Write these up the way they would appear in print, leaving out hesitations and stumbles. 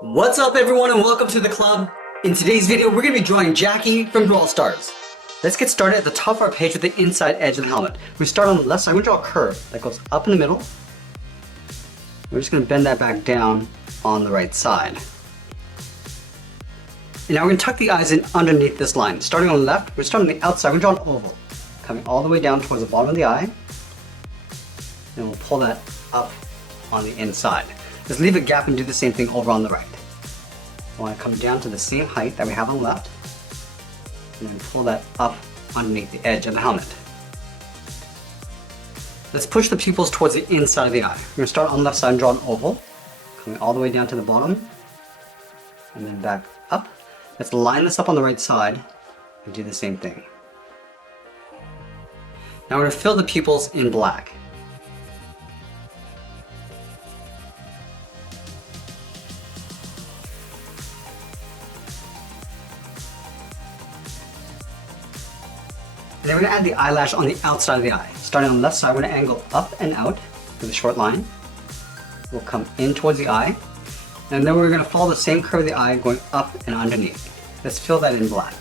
What's up everyone and welcome to the club. In today's video we're going to be drawing Jacky from Brawl Stars. Let's get started at the top of our page with the inside edge of the helmet. We start on the left side, we're going to draw a curve that goes up in the middle. We're just going to bend that back down on the right side. And now we're going to tuck the eyes in underneath this line. Starting on the left, we're starting on the outside, we're going to draw an oval. Coming all the way down towards the bottom of the eye. And we'll pull that up on the inside. Just leave a gap and do the same thing over on the right. I want to come down to the same height that we have on the left, and then pull that up underneath the edge of the helmet. Let's push the pupils towards the inside of the eye. We're going to start on the left side and draw an oval, coming all the way down to the bottom, and then back up. Let's line this up on the right side, and do the same thing. Now we're going to fill the pupils in black. And then we're going to add the eyelash on the outside of the eye. Starting on the left side, we're going to angle up and out with a short line. We'll come in towards the eye. And then we're going to follow the same curve of the eye going up and underneath. Let's fill that in black.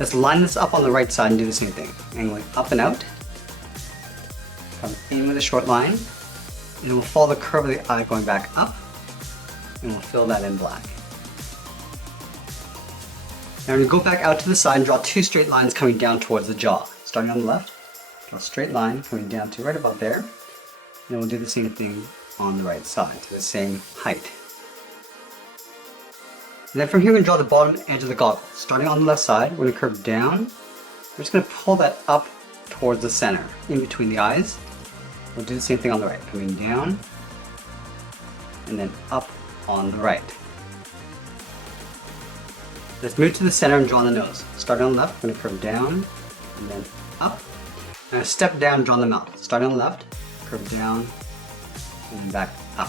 Let's line this up on the right side and do the same thing. Angling up and out. Come in with a short line. And then we'll follow the curve of the eye going back up. And we'll fill that in black. Now we're going to go back out to the side and draw two straight lines coming down towards the jaw. Starting on the left, draw a straight line coming down to right about there. And then we'll do the same thing on the right side to the same height. And then from here we're going to draw the bottom edge of the goggle. Starting on the left side, we're going to curve down. We're just going to pull that up towards the center, in between the eyes. We'll do the same thing on the right, coming down and then up on the right. Let's move to the center and draw the nose. Starting on the left, we're going to curve down and then up. And step down and draw the mouth. Starting on the left, curve down and then back up.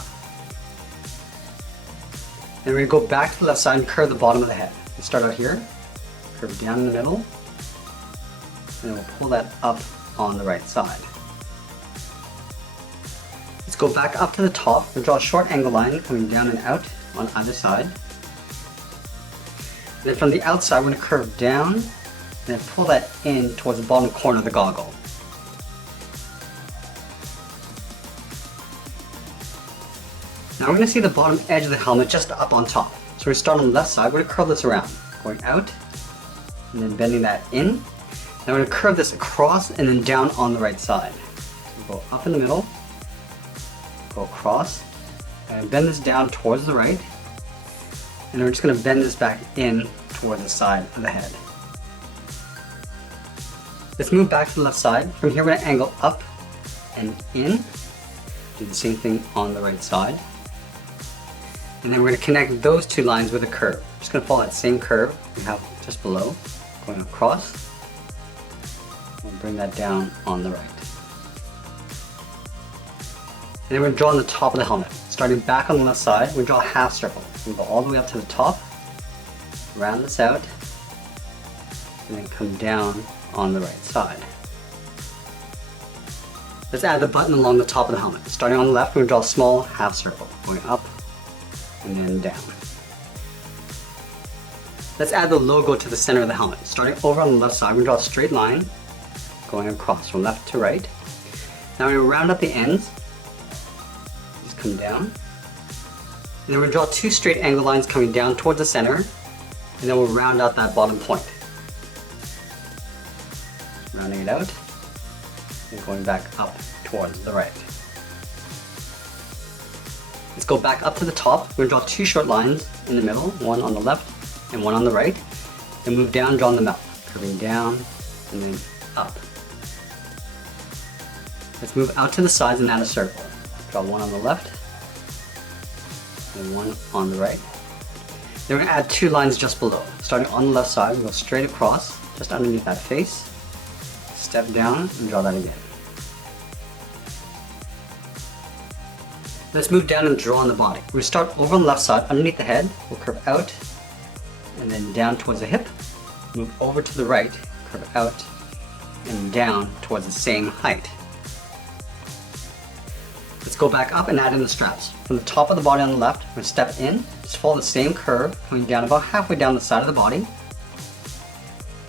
Then we're going to go back to the left side and curve the bottom of the head. We'll start out here, curve down in the middle, and then we'll pull that up on the right side. Let's go back up to the top and draw a short angle line coming down and out on either side. Then from the outside, we're going to curve down and then pull that in towards the bottom corner of the goggle. Now we're going to see the bottom edge of the helmet just up on top. So we're going to start on the left side, we're going to curl this around, going out and then bending that in. Now we're going to curve this across and then down on the right side. So go up in the middle, go across, and bend this down towards the right. And we're just going to bend this back in towards the side of the head. Let's move back to the left side. From here we're going to angle up and in. Do the same thing on the right side. And then we're going to connect those two lines with a curve. Just going to follow that same curve we have just below, going across. We'll bring that down on the right. And then we're going to draw on the top of the helmet. Starting back on the left side, we draw a half circle. We go all the way up to the top, round this out, and then come down on the right side. Let's add the button along the top of the helmet. Starting on the left, we're going to draw a small half circle, going up and then down. Let's add the logo to the center of the helmet. Starting over on the left side, we're going to draw a straight line, going across from left to right. Now we're going to round up the ends. Just come down. And then we'll draw two straight angle lines coming down towards the center, and then we'll round out that bottom point. Rounding it out, and going back up towards the right. Let's go back up to the top. We're going to draw two short lines in the middle, one on the left and one on the right. Then move down, draw in the mouth, curving down and then up. Let's move out to the sides and add a circle. Draw one on the left and one on the right. Then we're going to add two lines just below. Starting on the left side, we go straight across, just underneath that face. Step down and draw that again. Let's move down and draw on the body. We start over on the left side, underneath the head. We'll curve out and then down towards the hip. Move over to the right, curve out and down towards the same height. Let's go back up and add in the straps. From the top of the body on the left, we're going to step in, just follow the same curve, coming down about halfway down the side of the body.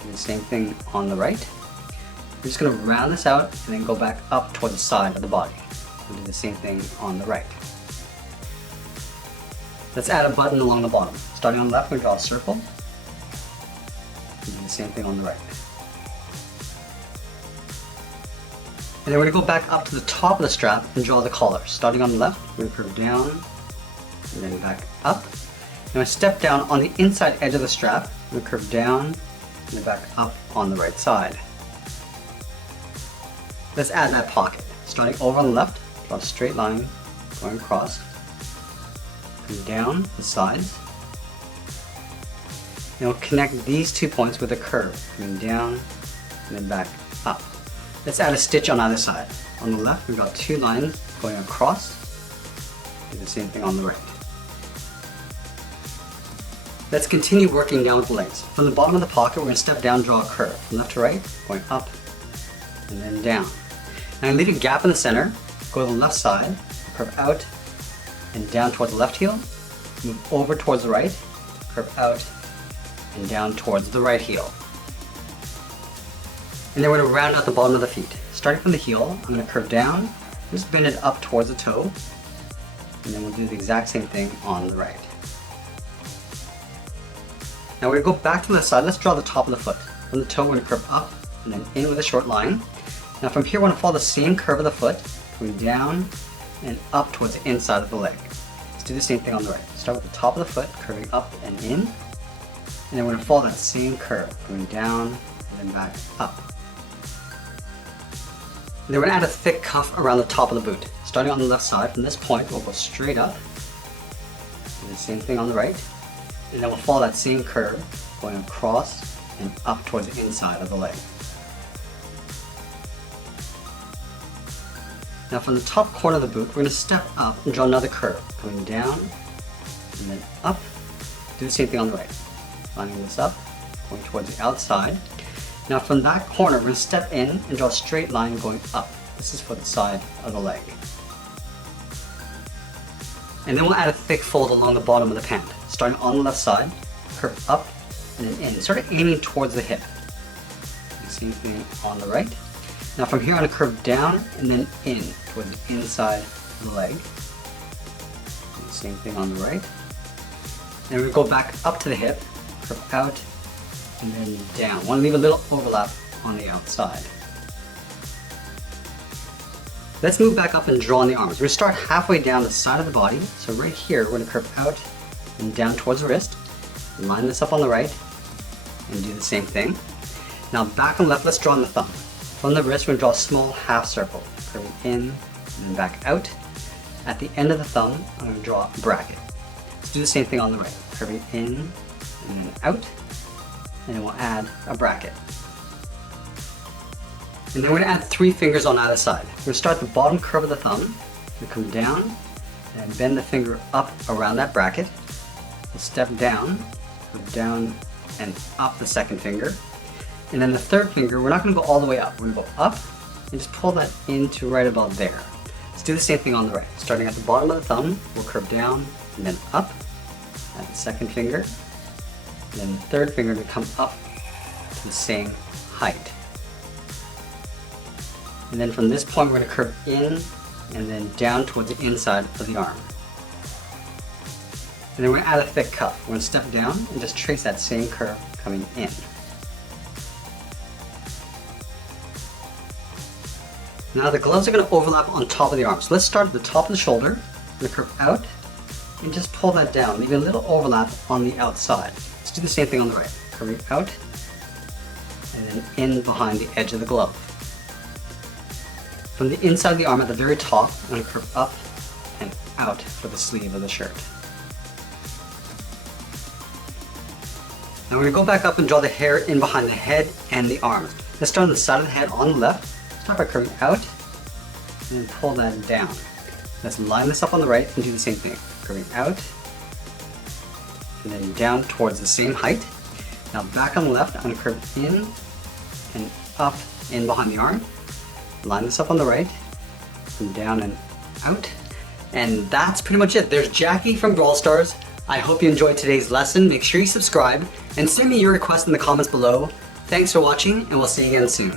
Do the same thing on the right. We're just going to round this out and then go back up toward the side of the body. We'll do the same thing on the right. Let's add a button along the bottom. Starting on the left, we draw a circle. And do the same thing on the right. And then we're going to go back up to the top of the strap and draw the collar. Starting on the left, we're going to curve down and then back up. And I step down on the inside edge of the strap. We're going to curve down and then back up on the right side. Let's add that pocket. Starting over on the left, draw a straight line going across. Come down the sides. And we'll connect these 2 points with a curve, coming down and then back up. Let's add a stitch on either side. On the left, we've got 2 lines going across. Do the same thing on the right. Let's continue working down with the legs. From the bottom of the pocket, we're going to step down, draw a curve. From left to right, going up and then down. Now leave a gap in the center, go to the left side, curve out and down towards the left heel, move over towards the right, curve out and down towards the right heel. And then we're going to round out the bottom of the feet. Starting from the heel, I'm going to curve down, just bend it up towards the toe, and then we'll do the exact same thing on the right. Now we're going to go back to the side. Let's draw the top of the foot. From the toe, we're going to curve up and then in with a short line. Now from here, we're going to follow the same curve of the foot, going down and up towards the inside of the leg. Let's do the same thing on the right. Start with the top of the foot, curving up and in. And then we're going to follow that same curve, going down and then back up. And then we're going to add a thick cuff around the top of the boot. Starting on the left side, from this point, we'll go straight up. Do the same thing on the right. And then we'll follow that same curve, going across and up towards the inside of the leg. Now from the top corner of the boot, we're going to step up and draw another curve, going down and then up. Do the same thing on the right. Lining this up, going towards the outside. Now from that corner, we're going to step in and draw a straight line going up. This is for the side of the leg. And then we'll add a thick fold along the bottom of the pant. Starting on the left side, curve up and then in, sort of aiming towards the hip. The same thing on the right. Now from here, I'm going to curve down and then in towards the inside of the leg. The same thing on the right. And we go back up to the hip, curve out and then down. Want to leave a little overlap on the outside. Let's move back up and draw on the arms. We're going to start halfway down the side of the body. So right here, we're going to curve out and down towards the wrist. Line this up on the right and do the same thing. Now back on the left, let's draw on the thumb. From the wrist, we're going to draw a small half circle, curving in and then back out. At the end of the thumb, I'm going to draw a bracket. Let's do the same thing on the right, curving in and then out. And then we'll add a bracket. And then we're going to add 3 fingers on either side. We're going to start the bottom curve of the thumb. We'll come down and bend the finger up around that bracket. We'll step down, go down and up the second finger. And then the third finger, we're not going to go all the way up. We're going to go up and just pull that into right about there. Let's do the same thing on the right. Starting at the bottom of the thumb, we'll curve down and then up at the second finger. And then the third finger to come up to the same height. And then from this point, we're going to curve in and then down towards the inside of the arm. And then we're going to add a thick cuff. We're going to step down and just trace that same curve coming in. Now the gloves are going to overlap on top of the arm. So let's start at the top of the shoulder. We're going to curve out and just pull that down, leaving a little overlap on the outside. Let's do the same thing on the right. Curving out and then in behind the edge of the glove. From the inside of the arm at the very top, I'm going to curve up and out for the sleeve of the shirt. Now we're going to go back up and draw the hair in behind the head and the arms. Let's start on the side of the head on the left. Start by curving out and then pull that down. Let's line this up on the right and do the same thing. Curving out and then down towards the same height. Now back on the left, I'm going to curve in and up in behind the arm. Line this up on the right, and down and out, And that's pretty much it. There's Jacky from Brawl Stars. I hope you enjoyed today's lesson. Make sure you subscribe and send me your requests in the comments below. Thanks for watching, and we'll see you again soon.